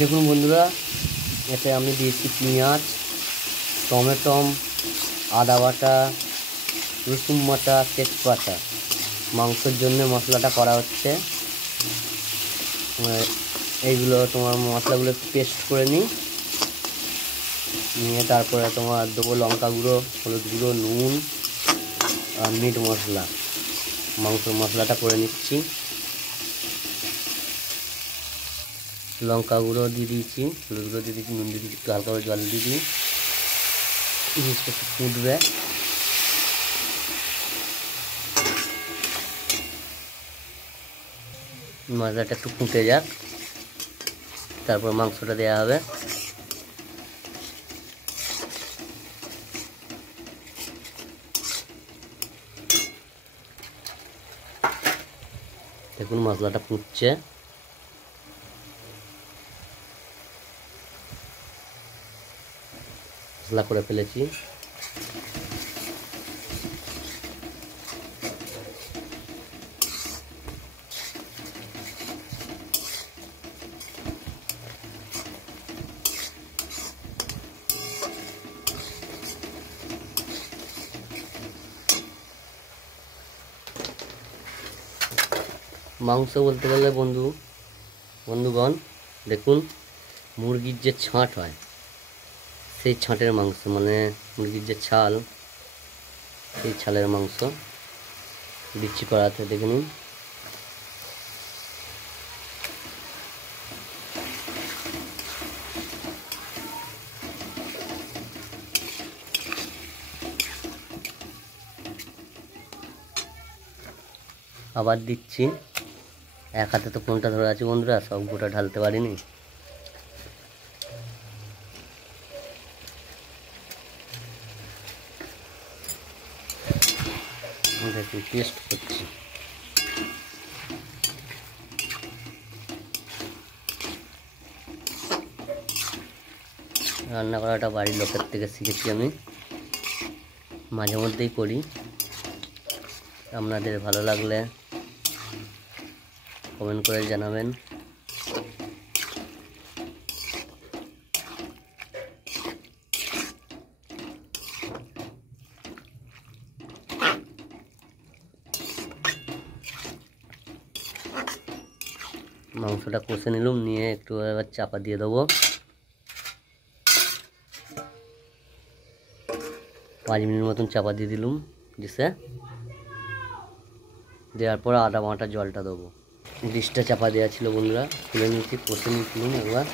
দেখুন বন্ধুরা, এতে আমি দিয়েছি পেঁয়াজ, টমেটো, আদা বাটা, রসুন বাটা, তেজপাতা। মাংসের জন্য মশলাটা করা হচ্ছে। এইগুলো তোমার মশলাগুলো পেস্ট করে নিয়ে তারপরে তোমার দেবো লঙ্কা গুঁড়ো, হলুদ গুঁড়ো, নুন আর মিট মশলা। মাংসের মশলাটা করে নিচ্ছি। লঙ্কা গুঁড়ো দিয়ে দিয়েছি, হলুদ গুঁড়ো দিয়ে দিয়েছি, নুন দিয়ে দিয়েছি, একটু হালকা করে জল দিয়ে দিই। জিনিসটা একটু ফুটবে। মশলাটা একটু ফুটে যাক, তারপর মাংসটা দেওয়া হবে। দেখুন মশলাটা ফুটছে। মশলা করে ফেলেছি। মাংস বলতে গেলে বন্ধুগণ দেখুন, মুরগির যে ছাঁট হয় সেই ছাঁটের মাংস, মানে মুরগির যে ছাল, সেই ছালের মাংস বিচি করাতে দেখে নিন। আবার দিচ্ছি। এক হাতে তো কোনটা ধরে আছে বন্ধুরা, সব গোটা ঢালতে পারিনি। দেখুন টেস্ট করছি। রান্না করাটা বাড়ির লোকের থেকে শিখেছি আমি, মাঝে মধ্যেই করি। আপনাদের ভালো লাগলে কমেন্ট করে জানাবেন। মাংসটা কষে নিলাম, নিয়ে একটু এবার চাপা দিয়ে দেবো। 5 মিনিট মতন চাপা দিয়ে দিলাম ডিশে। দেওয়ার পর আদা বাটা জলটা দেবো। ডিশটা চাপা দেওয়া ছিল বন্ধুরা, খুলে নিয়েছি, কষে নিয়েছিলাম একবার।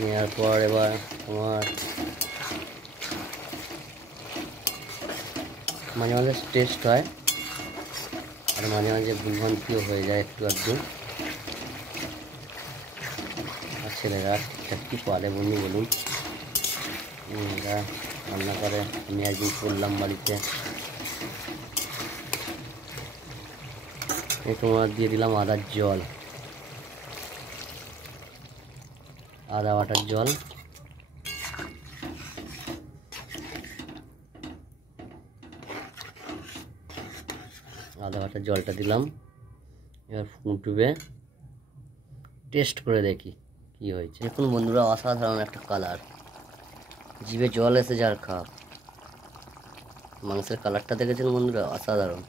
নেওয়ার পর এবার তোমার মাঝে মাঝে টেস্ট হয়, আর মাঝে মাঝে ভুলভ্রান্তিও হয়ে যায় একটু আধটু। আর ছেলেরা ঠিকঠাক কী পারে বন্ধু বলুন, এরা রান্না করে। আমি একদিন করলাম বাড়িতে। এই তোমার দিয়ে দিলাম আদার জল, আদা বাটার জল। আদা বাটার জলটা দিলাম। এবার ফুটবে, টেস্ট করে দেখি কি হয়েছে দেখুন বন্ধুরা, অসাধারণ একটা কালার, জিভে জল এসে যার খাপ। মাংসের কালারটা দেখেছেন বন্ধুরা, অসাধারণ।